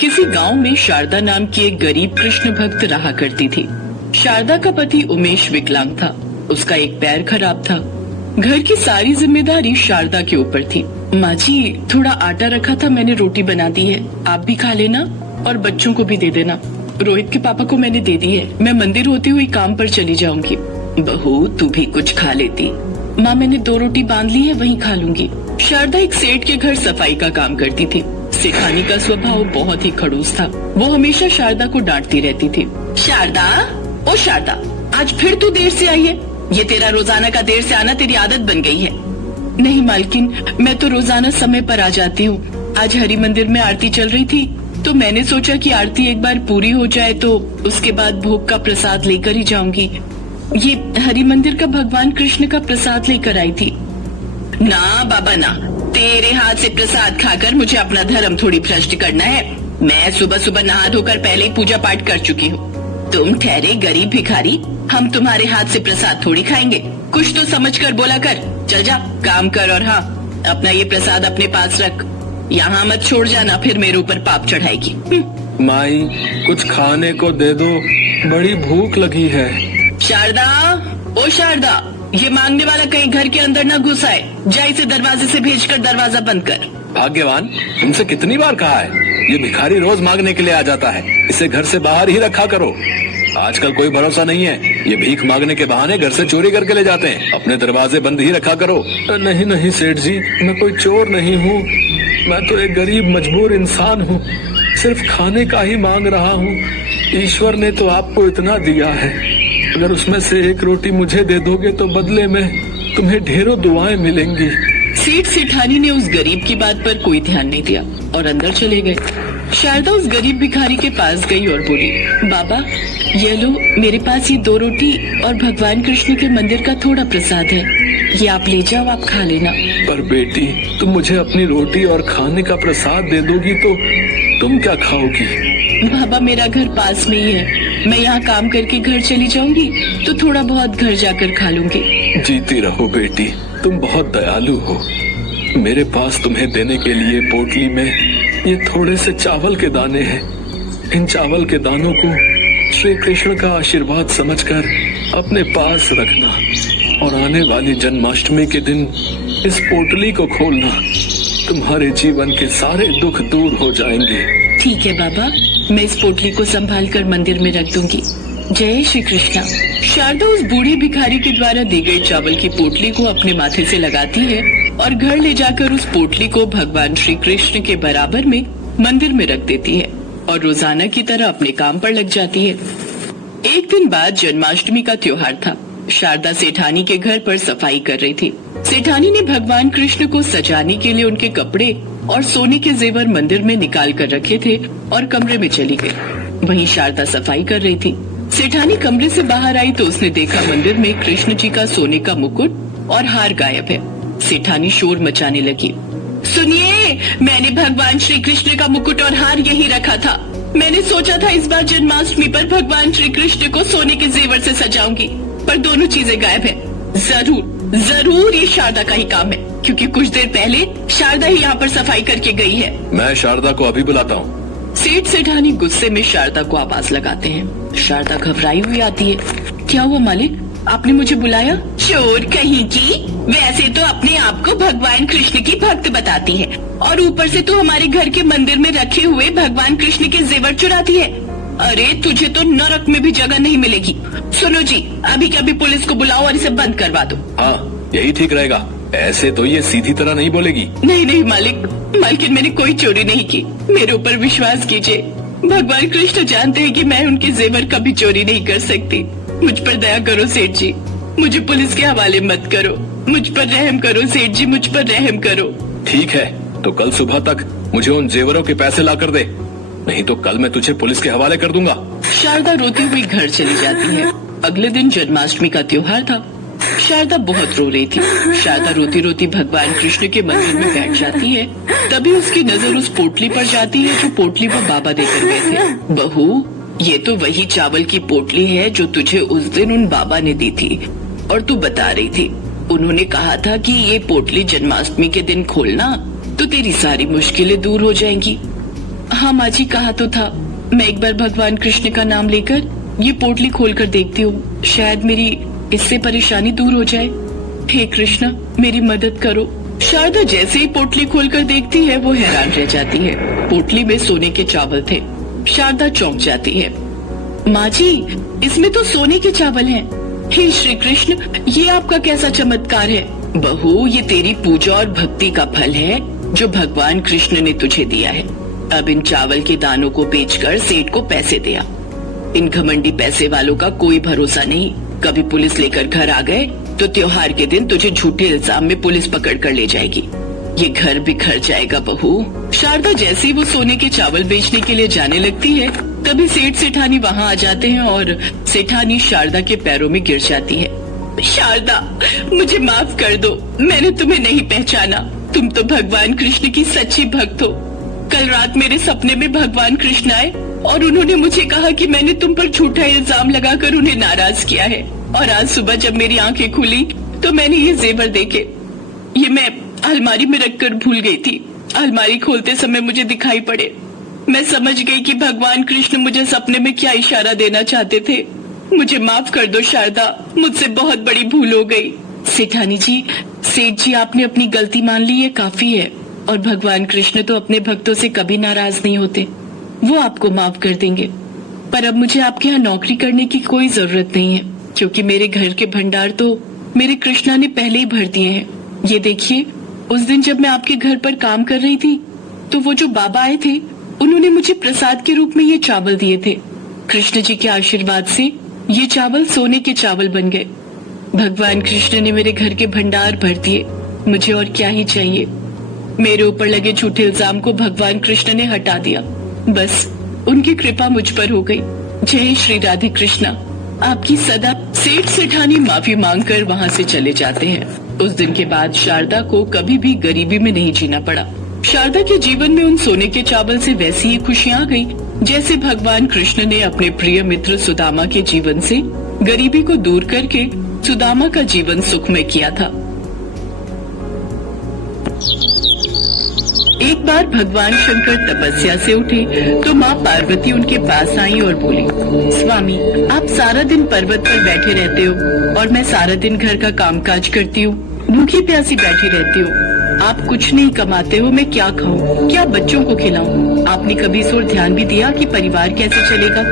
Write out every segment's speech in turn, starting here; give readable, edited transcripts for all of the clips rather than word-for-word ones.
किसी गांव में शारदा नाम की एक गरीब कृष्ण भक्त रहा करती थी। शारदा का पति उमेश विकलांग था। उसका एक पैर खराब था। घर की सारी जिम्मेदारी शारदा के ऊपर थी। माँ जी, थोड़ा आटा रखा था, मैंने रोटी बना दी है, आप भी खा लेना और बच्चों को भी दे देना। रोहित के पापा को मैंने दे दी है, मैं मंदिर होती हुई काम पर चली जाऊंगी। बहू, तू भी कुछ खा लेती। माँ, मैंने 2 रोटी बांध ली है, वहीं खा लूंगी। शारदा एक सेठ के घर सफाई का काम करती थी। सेठानी का स्वभाव बहुत ही खड़ूस था। वो हमेशा शारदा को डांटती रहती थी। शारदा, ओ शारदा, आज फिर तू देर से आई है। ये तेरा रोजाना का देर से आना तेरी आदत बन गई है। नहीं मालकिन, मैं तो रोजाना समय पर आ जाती हूँ। आज हरि मंदिर में आरती चल रही थी तो मैंने सोचा कि आरती एक बार पूरी हो जाए तो उसके बाद भोग का प्रसाद लेकर ही जाऊंगी। ये हरि मंदिर का भगवान कृष्ण का प्रसाद लेकर आई थी। ना बाबा ना, तेरे हाथ से प्रसाद खाकर मुझे अपना धर्म थोड़ी भ्रष्ट करना है। मैं सुबह सुबह नहा धोकर पहले ही पूजा पाठ कर चुकी हूँ। तुम ठहरे गरीब भिखारी, हम तुम्हारे हाथ से प्रसाद थोड़ी खाएंगे। कुछ तो समझकर बोला कर। चल जा, काम कर और हाँ, अपना ये प्रसाद अपने पास रख। यहाँ मत छोड़ जाना, फिर मेरे ऊपर पाप चढ़ाएगी। माई, कुछ खाने को दे दो, बड़ी भूख लगी है। शारदा, ओ शारदा, ये मांगने वाला कहीं घर के अंदर न घुस आए। जा इसे दरवाजे से भेजकर दरवाजा बंद कर। भाग्यवान, तुमसे कितनी बार कहा है, ये भिखारी रोज मांगने के लिए आ जाता है, इसे घर से बाहर ही रखा करो। आजकल कोई भरोसा नहीं है, ये भीख मांगने के बहाने घर से चोरी करके ले जाते हैं। अपने दरवाजे बंद ही रखा करो। नहीं नहीं सेठ जी, मैं कोई चोर नहीं हूँ। मैं तो एक गरीब मजबूर इंसान हूँ, सिर्फ खाने का ही मांग रहा हूँ। ईश्वर ने तो आपको इतना दिया है, अगर उसमें से 1 रोटी मुझे दे दोगे तो बदले में तुम्हें ढेरों दुआएं मिलेंगी। सेठ सेठानी ने उस गरीब की बात पर कोई ध्यान नहीं दिया और अंदर चले गए। शारदा उस गरीब भिखारी के पास गई और बोली, बाबा, ये लो, मेरे पास ये 2 रोटी और भगवान कृष्ण के मंदिर का थोड़ा प्रसाद है, ये आप ले जाओ, आप खा लेना। पर बेटी, तुम मुझे अपनी रोटी और खाने का प्रसाद दे दोगी तो तुम क्या खाओगी? बाबा, मेरा घर पास में ही है, मैं यहाँ काम करके घर चली जाऊंगी तो थोड़ा बहुत घर जाकर खा लूंगी। जीती रहो बेटी, तुम बहुत दयालु हो। मेरे पास तुम्हें देने के लिए पोटली में ये थोड़े से चावल के दाने हैं। इन चावल के दानों को श्री कृष्ण का आशीर्वाद समझकर अपने पास रखना और आने वाली जन्माष्टमी के दिन इस पोटली को खोलना। तुम्हारे जीवन के सारे दुख दूर हो जाएंगे। ठीक है बाबा, मैं इस पोटली को संभाल कर मंदिर में रख दूंगी। जय श्री कृष्णा। शारदा उस बूढ़े भिखारी के द्वारा दी गई चावल की पोटली को अपने माथे से लगाती है और घर ले जाकर उस पोटली को भगवान श्री कृष्ण के बराबर में मंदिर में रख देती है और रोजाना की तरह अपने काम पर लग जाती है। एक दिन बाद जन्माष्टमी का त्योहार था। शारदा सेठानी के घर पर सफाई कर रही थी। सेठानी ने भगवान कृष्ण को सजाने के लिए उनके कपड़े और सोने के जेवर मंदिर में निकाल कर रखे थे और कमरे में चली गई। वहीं शारदा सफाई कर रही थी। सेठानी कमरे से बाहर आई तो उसने देखा मंदिर में कृष्ण जी का सोने का मुकुट और हार गायब है। सेठानी शोर मचाने लगी, सुनिए, मैंने भगवान श्री कृष्ण का मुकुट और हार यही रखा था। मैंने सोचा था इस बार जन्माष्टमी पर भगवान श्री कृष्ण को सोने के जेवर से सजाऊंगी, पर दोनों चीजें गायब है। जरूर ये शारदा का ही काम है, क्योंकि कुछ देर पहले शारदा ही यहाँ पर सफाई करके गई है। मैं शारदा को अभी बुलाता हूँ। सेठ सेठानी गुस्से में शारदा को आवाज लगाते हैं। शारदा घबराई हुई आती है। क्या हुआ मालिक, आपने मुझे बुलाया? चोर कहीं की, वैसे तो अपने आप को भगवान कृष्ण की भक्त बताती है और ऊपर से तो हमारे घर के मंदिर में रखे हुए भगवान कृष्ण के जेवर चुराती है। अरे तुझे तो नरक में भी जगह नहीं मिलेगी। सुनो जी, अभी के अभी पुलिस को बुलाओ और इसे बंद करवा दो। हाँ, यही ठीक रहेगा। ऐसे तो ये सीधी तरह नहीं बोलेगी। नहीं मालकिन, मैंने कोई चोरी नहीं की, मेरे ऊपर विश्वास कीजिए। भगवान कृष्ण जानते हैं कि मैं उनके जेवर कभी चोरी नहीं कर सकती। मुझ पर दया करो सेठ जी, मुझे पुलिस के हवाले मत करो। मुझ पर रहम करो सेठ जी, मुझ पर रहम करो। ठीक है, तो कल सुबह तक मुझे उन जेवरों के पैसे ला कर दे, नहीं तो कल मैं तुझे पुलिस के हवाले कर दूंगा। शारदा रोती हुई घर चली जाती है। अगले दिन जन्माष्टमी का त्योहार था। शारदा बहुत रो रही थी। शारदा रोती रोती भगवान कृष्ण के मंदिर में बैठ जाती है। तभी उसकी नजर उस पोटली पर जाती है जो पोटली वो बाबा देकर गए थे। बहू, ये तो वही चावल की पोटली है जो तुझे उस दिन उन बाबा ने दी थी और तू बता रही थी, उन्होंने कहा था कि ये पोटली जन्माष्टमी के दिन खोलना तो तेरी सारी मुश्किलें दूर हो जाएंगी। हाँ माँ जी, कहा तो था। मैं एक बार भगवान कृष्ण का नाम लेकर ये पोटली खोलकर देखती हूँ, शायद मेरी इससे परेशानी दूर हो जाए। हे कृष्ण, मेरी मदद करो। शारदा जैसे ही पोटली खोलकर देखती है वो हैरान रह जाती है। पोटली में सोने के चावल थे। शारदा चौंक जाती है। माँ जी, इसमें तो सोने के चावल हैं। हे श्री कृष्ण, ये आपका कैसा चमत्कार है? बहू, ये तेरी पूजा और भक्ति का फल है जो भगवान कृष्ण ने तुझे दिया है। अब इन चावल के दानों को बेचकर सेठ को पैसे दिया। इन घमंडी पैसे वालों का कोई भरोसा नहीं। कभी पुलिस लेकर घर आ गए तो त्योहार के दिन तुझे झूठे इल्जाम में पुलिस पकड़ कर ले जाएगी। ये घर बिखर जाएगा बहू। शारदा जैसे ही वो सोने के चावल बेचने के लिए जाने लगती है, तभी सेठ सेठानी वहाँ आ जाते हैं और सेठानी शारदा के पैरों में गिर जाती है। शारदा, मुझे माफ कर दो, मैंने तुम्हें नहीं पहचाना। तुम तो भगवान कृष्ण की सच्ची भक्त हो। कल रात मेरे सपने में भगवान कृष्ण आए और उन्होंने मुझे कहा कि मैंने तुम पर झूठा इल्जाम लगाकर उन्हें नाराज किया है। और आज सुबह जब मेरी आंखें खुली तो मैंने ये जेवर देखे। ये मैं अलमारी में रखकर भूल गई थी। अलमारी खोलते समय मुझे दिखाई पड़े। मैं समझ गई कि भगवान कृष्ण मुझे सपने में क्या इशारा देना चाहते थे। मुझे माफ कर दो शारदा, मुझसे बहुत बड़ी भूल हो गई। सेठानी जी, सेठ जी, आपने अपनी गलती मान ली, ये काफी है। और भगवान कृष्ण तो अपने भक्तों से कभी नाराज नहीं होते, वो आपको माफ कर देंगे। पर अब मुझे आपके यहाँ नौकरी करने की कोई जरूरत नहीं है, क्योंकि मेरे घर के भंडार तो मेरे कृष्णा ने पहले ही भर दिए हैं। ये देखिए, उस दिन जब मैं आपके घर पर काम कर रही थी तो वो जो बाबा आए थे, उन्होंने मुझे प्रसाद के रूप में ये चावल दिए थे। कृष्ण जी के आशीर्वाद से ये चावल सोने के चावल बन गए। भगवान कृष्ण ने मेरे घर के भंडार भर दिए। मुझे और क्या ही चाहिए। मेरे ऊपर लगे झूठे इल्जाम को भगवान कृष्ण ने हटा दिया। बस उनकी कृपा मुझ पर हो गई। जय श्री राधे कृष्णा, आपकी सदा। सेठ सेठानी माफी मांगकर वहाँ से चले जाते हैं। उस दिन के बाद शारदा को कभी भी गरीबी में नहीं जीना पड़ा। शारदा के जीवन में उन सोने के चावल से वैसी ही खुशियाँ आ गई जैसे भगवान कृष्ण ने अपने प्रिय मित्र सुदामा के जीवन से गरीबी को दूर करके सुदामा का जीवन सुखमय किया था। एक बार भगवान शंकर तपस्या से उठे तो माँ पार्वती उनके पास आई और बोली, स्वामी, आप सारा दिन पर्वत पर बैठे रहते हो और मैं सारा दिन घर का कामकाज करती हूँ, भूखी प्यासी बैठी रहती हूँ। आप कुछ नहीं कमाते हो, मैं क्या खाऊं, क्या बच्चों को खिलाऊं? आपने कभी इस ओर ध्यान भी दिया कि परिवार कैसे चलेगा?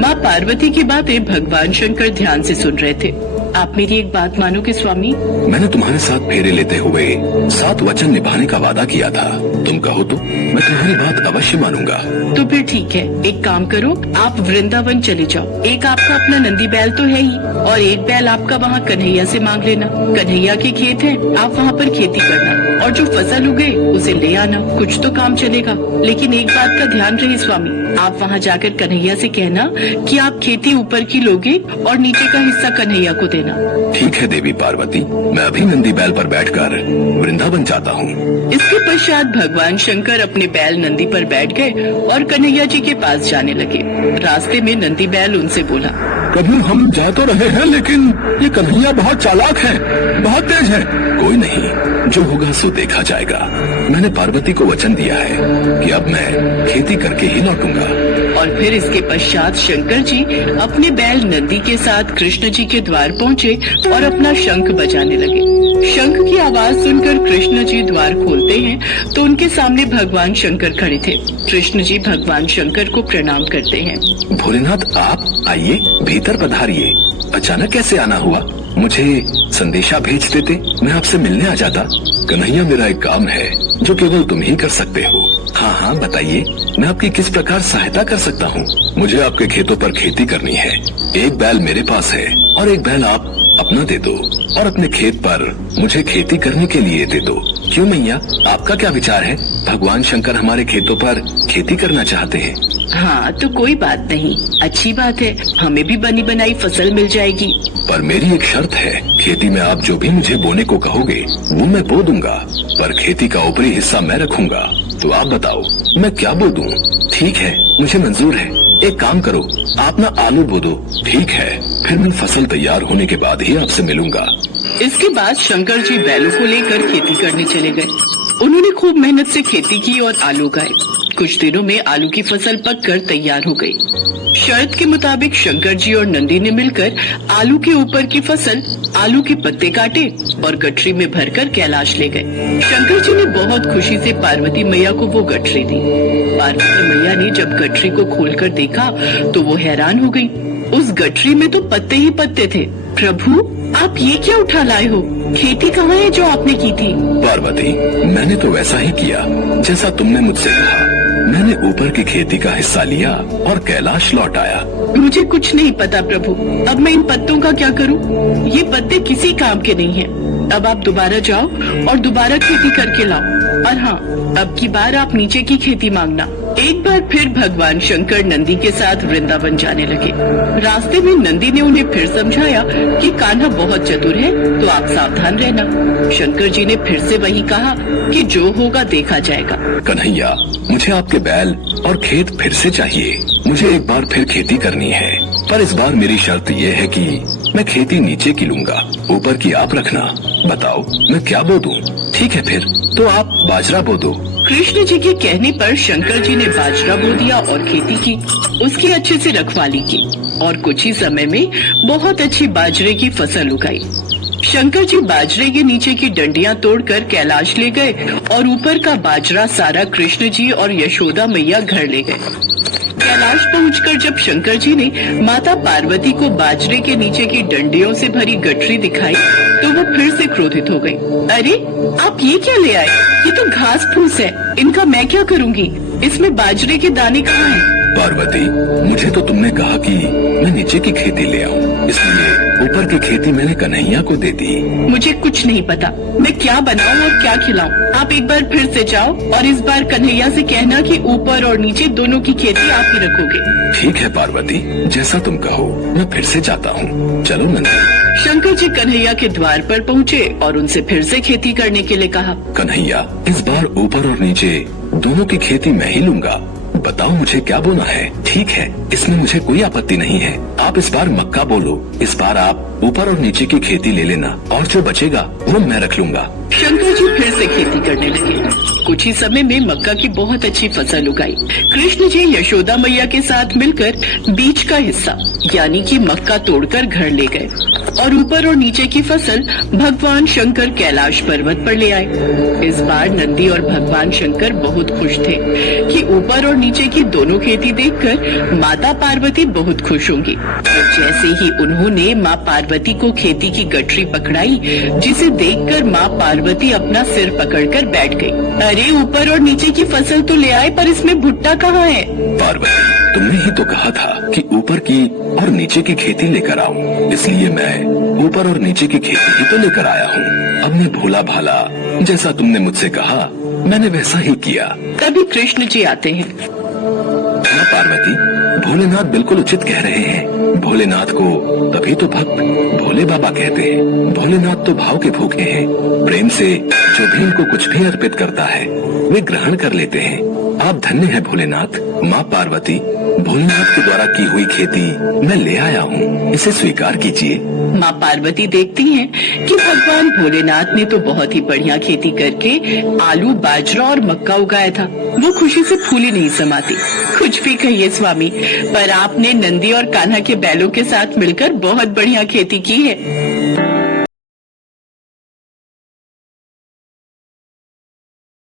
माँ पार्वती की बातें भगवान शंकर ध्यान से सुन रहे थे। आप मेरी एक बात मानोगे स्वामी? मैंने तुम्हारे साथ फेरे लेते हुए 7 वचन निभाने का वादा किया था। तुम कहो तो मैं तुम्हारी बात अवश्य मानूंगा। तो फिर ठीक है, एक काम करो, आप वृंदावन चले जाओ। एक आपका अपना नंदी बैल तो है ही, और एक बैल आपका वहाँ कन्हैया से मांग लेना। कन्हैया के खेत है, आप वहाँ पर खेती करना और जो फसल उगे उसे ले आना। कुछ तो काम चलेगा। लेकिन एक बात का ध्यान रहे स्वामी, आप वहाँ जाकर कन्हैया से कहना कि आप खेती ऊपर की लोगे और नीचे का हिस्सा कन्हैया को देना। ठीक है देवी पार्वती, मैं अभी नंदी बैल पर बैठकर वृंदावन जाता हूँ। इसके पश्चात भगवान शंकर अपने बैल नंदी पर बैठ गए और कन्हैया जी के पास जाने लगे। रास्ते में नंदी बैल उनसे बोला, प्रभु, हम जा तो रहे हैं लेकिन ये कन्हैया बहुत चालाक है, बहुत तेज है। कोई नहीं, जो होगा सो देखा जाएगा। मैंने पार्वती को वचन दिया है कि अब मैं खेती करके ही लौटूंगा। और फिर इसके पश्चात शंकर जी अपने बैल नंदी के साथ कृष्ण जी के द्वार पहुँचे और अपना शंख बजाने लगे। शंख की आवाज सुनकर कृष्ण जी द्वार खोलते हैं तो उनके सामने भगवान शंकर खड़े थे। कृष्ण जी भगवान शंकर को प्रणाम करते हैं। भोलेनाथ, आप आइए, भीतर पधारिए। अचानक कैसे आना हुआ? मुझे संदेशा भेज देते, मैं आपसे मिलने आ जाता। कन्हैया, मेरा एक काम है जो केवल तुम ही कर सकते हो। हाँ हाँ, बताइए, मैं आपकी किस प्रकार सहायता कर सकता हूँ? मुझे आपके खेतों पर खेती करनी है। एक बैल मेरे पास है और एक बैल आप अपना दे दो और अपने खेत पर मुझे खेती करने के लिए दे दो। क्यों मैया, आपका क्या विचार है? भगवान शंकर हमारे खेतों पर खेती करना चाहते हैं। हाँ, तो कोई बात नहीं, अच्छी बात है, हमें भी बनी बनाई फसल मिल जाएगी। पर मेरी एक शर्त है, खेती में आप जो भी मुझे बोने को कहोगे वो मैं बो दूंगा, पर खेती का ऊपरी हिस्सा मैं रखूंगा। तो आप बताओ, मैं क्या बो दूं? ठीक है, मुझे मंजूर है, एक काम करो, आप ना आलू बो दो। ठीक है, फिर मैं फसल तैयार होने के बाद ही आपसे मिलूंगा। इसके बाद शंकर जी बैलों को लेकर खेती करने चले गए। उन्होंने खूब मेहनत से खेती की और आलू उगाए। कुछ दिनों में आलू की फसल पककर तैयार हो गई। शर्त के मुताबिक शंकर जी और नंदी ने मिलकर आलू के ऊपर की फसल, आलू के पत्ते काटे और गठरी में भरकर कैलाश ले गए। शंकर जी ने बहुत खुशी से पार्वती मैया को वो गठरी दी। पार्वती मैया ने जब गठरी को खोलकर देखा तो वो हैरान हो गई। उस गठरी में तो पत्ते ही पत्ते थे। प्रभु, आप ये क्या उठा लाए हो? खेती कहाँ है जो आपने की थी? पार्वती, मैंने तो वैसा ही किया जैसा तुमने मुझसे कहा। मैंने ऊपर की खेती का हिस्सा लिया और कैलाश लौट आया। मुझे कुछ नहीं पता प्रभु। अब मैं इन पत्तों का क्या करूं? ये पत्ते किसी काम के नहीं हैं। अब आप दोबारा जाओ और दोबारा खेती करके लाओ। और हाँ, अब की बार आप नीचे की खेती मांगना। एक बार फिर भगवान शंकर नंदी के साथ वृंदावन जाने लगे। रास्ते में नंदी ने उन्हें फिर समझाया कि कान्हा बहुत चतुर है, तो आप सावधान रहना। शंकर जी ने फिर से वही कहा कि जो होगा देखा जाएगा। कन्हैया, मुझे आपके बैल और खेत फिर से चाहिए। मुझे एक बार फिर खेती करनी है, पर इस बार मेरी शर्त ये है कि मैं खेती नीचे की लूंगा, ऊपर की आप रखना। बताओ मैं क्या बो दूं? ठीक है, फिर तो आप बाजरा बो दो। कृष्ण जी के कहने पर शंकर जी ने बाजरा बो दिया और खेती की। उसकी अच्छे से रखवाली की और कुछ ही समय में बहुत अच्छी बाजरे की फसल उगाई। शंकर जी बाजरे के नीचे की डंडियां तोड़कर कैलाश ले गए और ऊपर का बाजरा सारा कृष्ण जी और यशोदा मैया घर ले गए। कैलाश पहुंचकर जब शंकर जी ने माता पार्वती को बाजरे के नीचे की डंडियों से भरी गठरी दिखाई तो वो फिर से क्रोधित हो गई। अरे, आप ये क्या ले आए? ये तो घास फूस है, इनका मैं क्या करूंगी? इसमें बाजरे के दाने कहाँ हैं? पार्वती, मुझे तो तुमने कहा कि मैं नीचे की खेती ले आऊं, इसलिए ऊपर की खेती मैंने कन्हैया को दे दी। मुझे कुछ नहीं पता मैं क्या बनाऊं और क्या खिलाऊं। आप एक बार फिर से जाओ और इस बार कन्हैया से कहना कि ऊपर और नीचे दोनों की खेती आप ही रखोगे। ठीक है पार्वती, जैसा तुम कहो, मैं फिर से जाता हूँ। चलो नंदी। शंकर जी कन्हैया के द्वार पर पहुँचे और उनसे फिर से खेती करने के लिए कहा। कन्हैया, इस बार ऊपर और नीचे दोनों की खेती मैं ही लूंगा। बताओ मुझे क्या बोना है? ठीक है, इसमें मुझे कोई आपत्ति नहीं है। आप इस बार मक्का बोलो। इस बार आप ऊपर और नीचे की खेती ले लेना और जो बचेगा वो मैं रख लूंगा। शंकर जी फिर से खेती करने लगे। कुछ ही समय में मक्का की बहुत अच्छी फसल उगाई। कृष्ण जी यशोदा मैया के साथ मिलकर बीच का हिस्सा यानी कि मक्का तोड़कर घर ले गए और ऊपर और नीचे की फसल भगवान शंकर कैलाश पर्वत पर ले आए। इस बार नंदी और भगवान शंकर बहुत खुश थे कि ऊपर और नीचे की दोनों खेती देखकर माता पार्वती बहुत खुश होंगी। जैसे ही उन्होंने माँ पार्वती को खेती की गठरी पकड़ाई, जिसे देखकर माँ पार्वती अपना सिर पकड़कर बैठ गई। अरे, ऊपर और नीचे की फसल तो ले आए, पर इसमें भुट्टा कहाँ है? पार्वती, तुमने ही तो कहा था कि ऊपर की और नीचे की खेती लेकर आऊं, इसलिए मैं ऊपर और नीचे की खेती ही तो लेकर आया हूँ। अब मैं भोला भाला जैसा तुमने मुझसे कहा मैंने वैसा ही किया। तभी कृष्ण जी आते हैं। हाँ पार्वती, भोलेनाथ बिल्कुल उचित कह रहे हैं। भोलेनाथ को तभी तो भक्त भोले बाबा कहते हैं। भोलेनाथ तो भाव के भूखे हैं। प्रेम से जो भी इनको कुछ भी अर्पित करता है वे ग्रहण कर लेते हैं। आप धन्य हैं भोलेनाथ। माँ पार्वती, भोलेनाथ के द्वारा की हुई खेती मैं ले आया हूँ, इसे स्वीकार कीजिए। माँ पार्वती देखती हैं कि भगवान भोलेनाथ ने तो बहुत ही बढ़िया खेती करके आलू, बाजरा और मक्का उगाया था। वो खुशी से फूली नहीं समाती। कुछ भी कहिए स्वामी, पर आपने नंदी और कान्हा के बैलों के साथ मिलकर बहुत बढ़िया खेती की है।